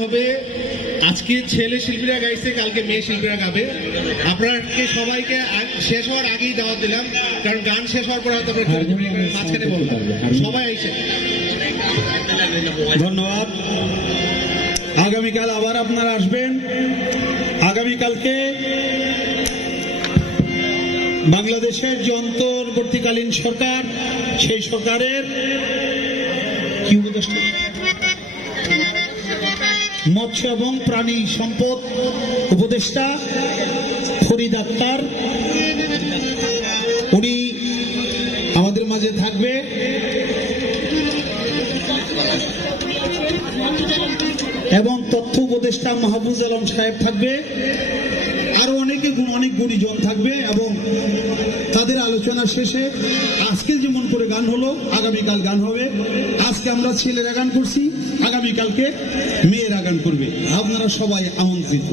হবে আজকে ছেলে শিল্পীরা গাইছে, কালকে মেয়ে শিল্পীরা গাবে। আপনাকে সবাইকে শেষ হওয়ার আগেই দাওয়াত দিলাম, কারণ গান শেষ হওয়ার পর হয়তো মাঝখানে বলবো। সবাই আইসে। ধন্যবাদ। আগামীকাল আবার আপনারা আসবেন। আগামীকালকে বাংলাদেশের যে অন্তর্বর্তীকালীন সরকার, সেই সরকারের কি উপদেষ্টা, মৎস্য এবং প্রাণী সম্পদ উপদেষ্টা ফরিদ আক্তার, উনি আমাদের মাঝে থাকবে। এবং তথ্য উপদেষ্টা মাহফুজ আলম সাহেব থাকবে। আরো অনেক গুণীজন থাকবে এবং তাদের আলোচনা শেষে আজকে যেমন করে গান হলো, আগামীকাল গান হবে। আজকে আমরা ছেলেরা গান করছি, আগামীকালকে মেয়েরা গান করবে। আপনারা সবাই আমন্ত্রিত।